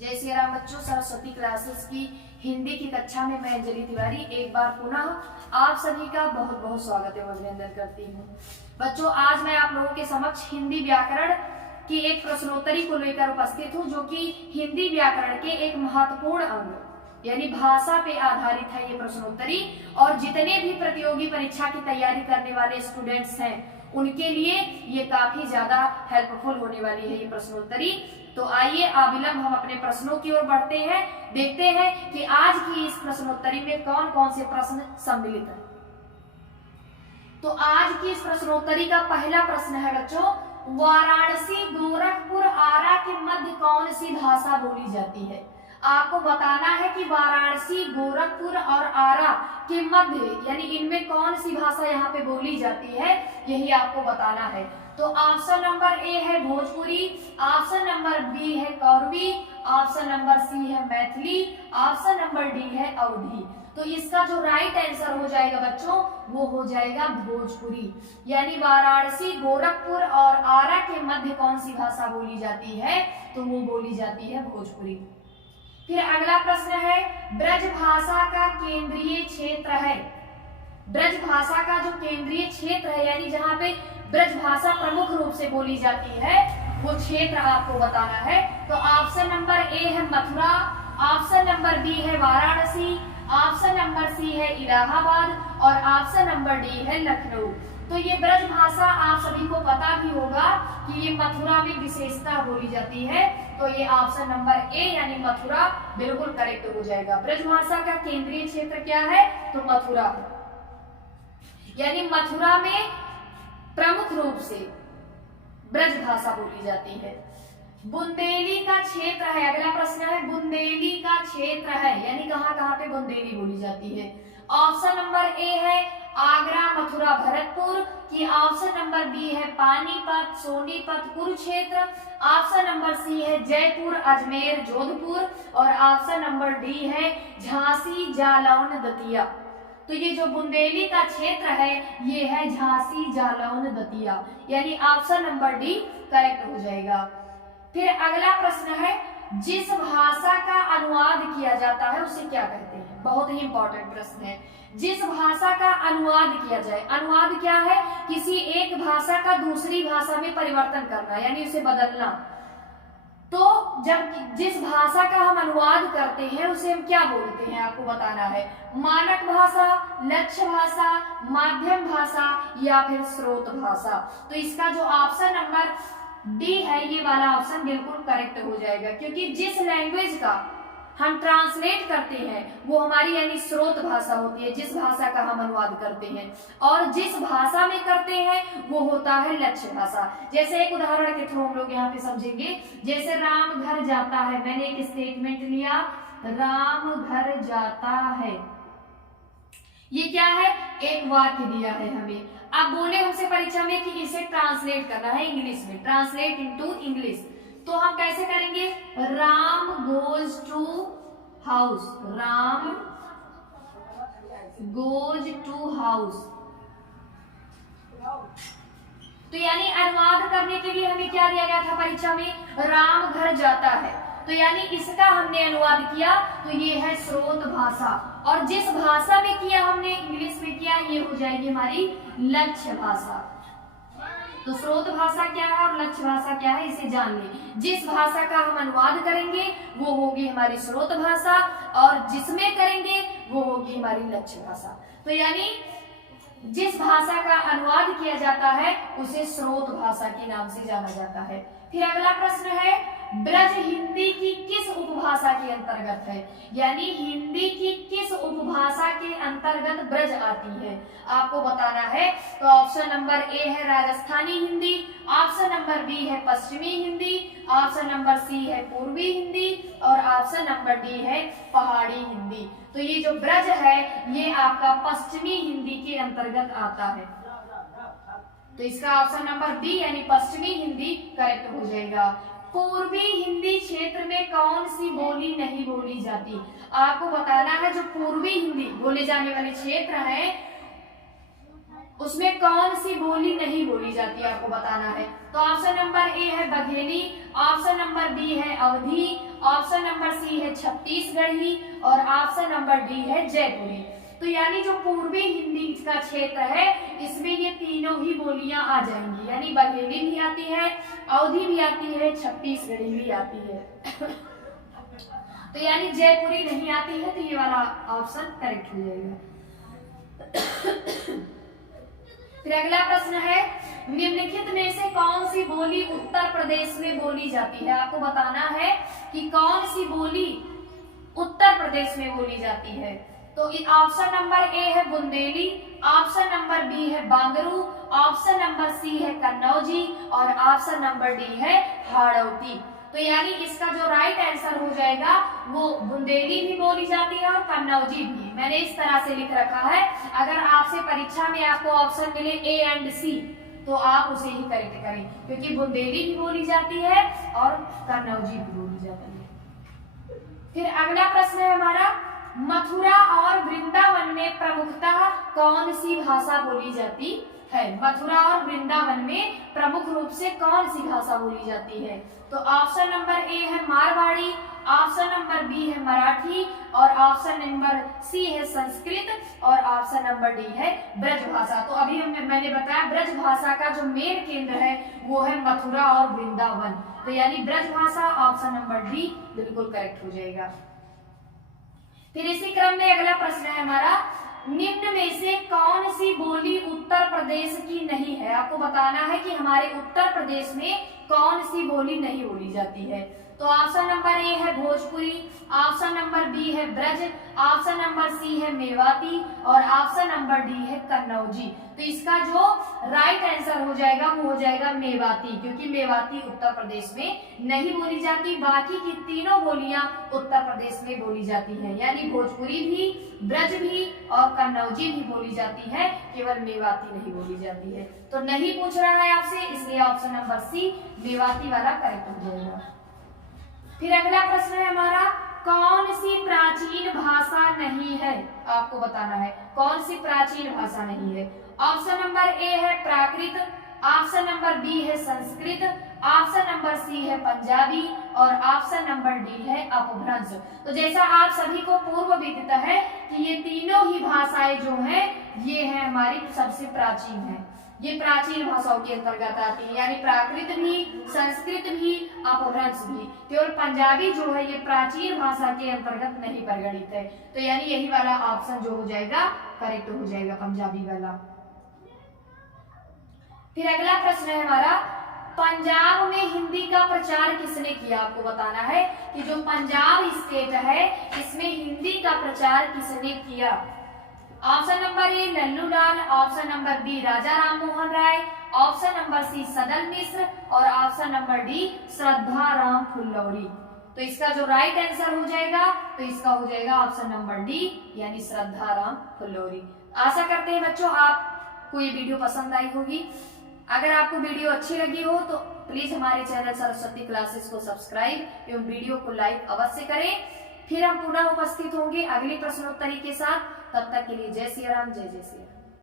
जय श्री राम बच्चों, सरस्वती क्लासेस की हिंदी की कक्षा में मैं अंजलि तिवारी एक बार पुनः आप सभी का बहुत बहुत स्वागत एवं अभिनंदन करती हूँ। बच्चों, आज मैं आप लोगों के समक्ष हिंदी व्याकरण की एक प्रश्नोत्तरी को लेकर उपस्थित हूँ, जो कि हिंदी व्याकरण के एक महत्वपूर्ण अंग यानी भाषा पे आधारित है ये प्रश्नोत्तरी। और जितने भी प्रतियोगी परीक्षा की तैयारी करने वाले स्टूडेंट्स हैं उनके लिए ये काफी ज्यादा हेल्पफुल होने वाली है ये प्रश्नोत्तरी। तो आइए अविलंब हम अपने प्रश्नों की ओर बढ़ते हैं, देखते हैं कि आज की इस प्रश्नोत्तरी में कौन कौन से प्रश्न सम्मिलित हैं। तो आज की इस प्रश्नोत्तरी का पहला प्रश्न है बच्चों, वाराणसी, गोरखपुर, आरा के मध्य कौन सी भाषा बोली जाती है। आपको बताना है कि वाराणसी, गोरखपुर और आरा के मध्य यानी इनमें कौन सी भाषा यहाँ पे बोली जाती है, यही आपको बताना है। तो ऑप्शन नंबर ए है भोजपुरी, ऑप्शन नंबर बी है कौरवी, ऑप्शन नंबर सी है मैथिली, ऑप्शन नंबर डी है अवधी। तो इसका जो राइट आंसर हो जाएगा बच्चों वो हो जाएगा भोजपुरी। यानी वाराणसी, गोरखपुर और आरा के मध्य कौन सी भाषा बोली जाती है, तो वो बोली जाती है भोजपुरी। फिर अगला प्रश्न है, ब्रज भाषा का केंद्रीय क्षेत्र है। ब्रज भाषा का जो केंद्रीय क्षेत्र है यानी जहाँ पे ब्रज भाषा प्रमुख रूप से बोली जाती है वो क्षेत्र आपको बताना है। तो ऑप्शन नंबर ए है मथुरा, ऑप्शन नंबर बी है वाराणसी, ऑप्शन नंबर सी है इलाहाबाद और ऑप्शन नंबर डी है लखनऊ। तो ये ब्रज भाषा आप सभी को पता भी होगा कि ये मथुरा में विशेषता बोली जाती है। तो ये ऑप्शन नंबर ए यानी मथुरा बिल्कुल करेक्ट हो जाएगा। ब्रज भाषा का केंद्रीय क्षेत्र क्या है, तो मथुरा, यानी मथुरा में प्रमुख रूप से ब्रज भाषा बोली जाती है। बुंदेली का क्षेत्र है, अगला प्रश्न है, बुंदेली का क्षेत्र है यानी कहाँ कहाँ पे बुंदेली बोली जाती है। ऑप्शन नंबर ए है आगरा, मथुरा, भरतपुर की, ऑप्शन नंबर बी है Panipat, Sonipat, Kurukshetra, option number C है जयपुर, अजमेर, जोधपुर और ऑप्शन नंबर डी है झांसी, जालौन, दतिया। तो ये जो बुंदेली का क्षेत्र है ये है झांसी, जालौन, दतिया, यानी ऑप्शन नंबर डी करेक्ट हो जाएगा। फिर अगला प्रश्न है, जिस भाषा का अनुवाद किया जाता है उसे क्या कहते हैं। बहुत ही इंपॉर्टेंट प्रश्न है। जिस भाषा का अनुवाद किया जाए, अनुवाद क्या है, किसी एक भाषा का दूसरी भाषा में परिवर्तन करना यानी उसे बदलना। तो जब जिस भाषा का हम अनुवाद करते हैं उसे हम क्या बोलते हैं, आपको बताना है। मानक भाषा, लक्ष्य भाषा, माध्यम भाषा या फिर स्रोत भाषा। तो इसका जो ऑप्शन नंबर डी है ये वाला ऑप्शन बिल्कुल करेक्ट हो जाएगा, क्योंकि जिस लैंग्वेज का हम ट्रांसलेट करते हैं वो हमारी यानी स्रोत भाषा होती है, जिस भाषा का हम अनुवाद करते हैं, और जिस भाषा में करते हैं वो होता है लक्ष्य भाषा। जैसे एक उदाहरण के थ्रू हम लोग यहाँ पे समझेंगे, जैसे राम घर जाता है, मैंने एक स्टेटमेंट लिया, राम घर जाता है, ये क्या है, एक वाक्य दिया है हमें। अब बोले हमसे परीक्षा में कि इसे ट्रांसलेट करना है इंग्लिश में, ट्रांसलेट इनटू इंग्लिश, तो हम कैसे करेंगे, Ram goes to house, Ram goes to house. तो यानी अनुवाद करने के लिए हमें क्या दिया गया था परीक्षा में, राम घर जाता है, तो यानी इसका हमने अनुवाद किया तो ये है स्रोत भाषा, और जिस भाषा में किया हमने इंग्लिश में किया ये हो जाएगी हमारी लक्ष्य भाषा। तो स्रोत भाषा क्या है और लक्ष्य भाषा क्या है इसे जान लें। जिस भाषा का हम अनुवाद करेंगे वो होगी हमारी स्रोत भाषा, और जिसमें करेंगे वो होगी हमारी लक्ष्य भाषा। तो यानी जिस भाषा का अनुवाद किया जाता है उसे स्रोत भाषा के नाम से जाना जाता है। फिर अगला प्रश्न है, ब्रज हिंदी की किस उपभाषा के अंतर्गत है, यानी हिंदी की किस उपभाषा के अंतर्गत ब्रज आती है, आपको बताना है। तो ऑप्शन नंबर ए है Rajasthani Hindi, option number B है पश्चिमी हिंदी, ऑप्शन नंबर सी है पूर्वी हिंदी और ऑप्शन नंबर डी है पहाड़ी हिंदी। तो ये जो ब्रज है ये आपका पश्चिमी हिंदी के अंतर्गत आता है, तो इसका ऑप्शन नंबर बी यानी पश्चिमी हिंदी करेक्ट हो जाएगा। पूर्वी हिंदी क्षेत्र में कौन सी बोली नहीं बोली जाती, आपको बताना है। जो पूर्वी हिंदी बोले जाने वाले क्षेत्र है उसमें कौन सी बोली नहीं बोली जाती आपको बताना है। तो ऑप्शन नंबर ए है बघेली, ऑप्शन नंबर बी है अवधी, ऑप्शन नंबर सी है छत्तीसगढ़ी और ऑप्शन नंबर डी है जयपुरी। तो यानी जो पूर्वी हिंदी का क्षेत्र है इसमें ये तीनों ही बोलियां आ जाएंगी, यानी बघेली भी आती है, अवधी भी आती है, छत्तीसगढ़ी भी आती है। तो यानी जयपुरी नहीं आती है, तो ये वाला ऑप्शन करेक्ट हो जाएगा। फिर अगला प्रश्न है, निम्नलिखित में से कौन सी बोली उत्तर प्रदेश में बोली जाती है? आपको बताना है कि कौन सी बोली उत्तर प्रदेश में बोली जाती है। तो ऑप्शन नंबर ए है बुंदेली, ऑप्शन नंबर बी है बांगरू, ऑप्शन नंबर सी है कन्नौजी और ऑप्शन नंबर डी है हाड़ौती। तो यानी इसका जो राइट आंसर हो जाएगा वो बुंदेली भी बोली जाती है और कन्नौजी भी। मैंने इस तरह से लिख रखा है, अगर आपसे परीक्षा में आपको ऑप्शन मिले ए एंड सी तो आप उसे ही करेक्ट करें, क्योंकि बुंदेली भी बोली जाती है और कन्नौजी भी बोली जाती है। फिर अगला प्रश्न है हमारा, मथुरा और वृंदावन में प्रमुखतः कौन सी भाषा बोली जाती है? मथुरा और वृंदावन में प्रमुख रूप से कौन सी भाषा बोली जाती है? तो ऑप्शन नंबर ए है मारवाड़ी, ऑप्शन नंबर बी है मराठी और ऑप्शन नंबर सी है संस्कृत और ऑप्शन नंबर डी है ब्रज भाषा। तो अभी मैंने बताया ब्रज भाषा का जो मेन केंद्र है वो है मथुरा और वृंदावन। तो यानी ब्रज भाषा ऑप्शन नंबर डी बिल्कुल करेक्ट हो जाएगा। फिर इसी क्रम में अगला प्रश्न है हमारा, निम्न में से कौन सी बोली उत्तर प्रदेश की नहीं है? आपको बताना है कि हमारे उत्तर प्रदेश में कौन सी बोली नहीं बोली जाती है। तो ऑप्शन नंबर ए है भोजपुरी, ऑप्शन नंबर बी है ब्रज, ऑप्शन नंबर सी है मेवाती और ऑप्शन नंबर डी है कन्नौजी। तो इसका जो राइट आंसर हो जाएगा वो हो जाएगा मेवाती, क्योंकि मेवाती उत्तर प्रदेश में नहीं बोली जाती, बाकी की तीनों बोलियां उत्तर प्रदेश में बोली जाती हैं। यानी भोजपुरी भी, ब्रज भी और कन्नौजी भी बोली जाती है, केवल मेवाती नहीं बोली जाती है। तो नहीं पूछ रहा है आपसे, इसलिए ऑप्शन नंबर सी मेवाती वाला करेक्ट हो जाएगा। फिर अगला प्रश्न है हमारा, कौन सी प्राचीन भाषा नहीं है? आपको बताना है कौन सी प्राचीन भाषा नहीं है। ऑप्शन नंबर ए है प्राकृत, ऑप्शन नंबर बी है संस्कृत, ऑप्शन नंबर सी है पंजाबी और ऑप्शन नंबर डी है अपभ्रंश। तो जैसा आप सभी को पूर्व विदित है कि ये तीनों ही भाषाएं जो हैं ये है हमारी सबसे प्राचीन है, ये प्राचीन भाषाओं के अंतर्गत आती है। यानी प्राकृत भी, संस्कृत भी, अपभ्रंश भी। केवल पंजाबी जो है ये प्राचीन भाषा के अंतर्गत नहीं परिगणित है। तो यानी यही वाला ऑप्शन जो हो जाएगा करेक्ट हो जाएगा, पंजाबी वाला। फिर अगला प्रश्न है हमारा, पंजाब में हिंदी का प्रचार किसने किया? आपको बताना है कि जो पंजाब स्टेट है इसमें हिंदी का प्रचार किसने किया। Option number A Lallu Lal, option number B Raja Ram Mohan Roy, option number C Sadal Mishra और option number D Shardha Ram Phillauri. तो इसका जो राइट आंसर हो जाएगा तो इसका हो जाएगा ऑप्शन नंबर डी, यानी श्रद्धा राम फुल्लौरी। आशा करते हैं बच्चों आपको ये वीडियो पसंद आई होगी। अगर आपको वीडियो अच्छी लगी हो तो प्लीज हमारे चैनल सरस्वती क्लासेस को सब्सक्राइब एवं वीडियो को लाइक अवश्य करें। फिर हम पुनः उपस्थित होंगे अगली प्रश्नोत्तरी के साथ। तब तक के लिए जय सिया राम, जय जय सिया राम।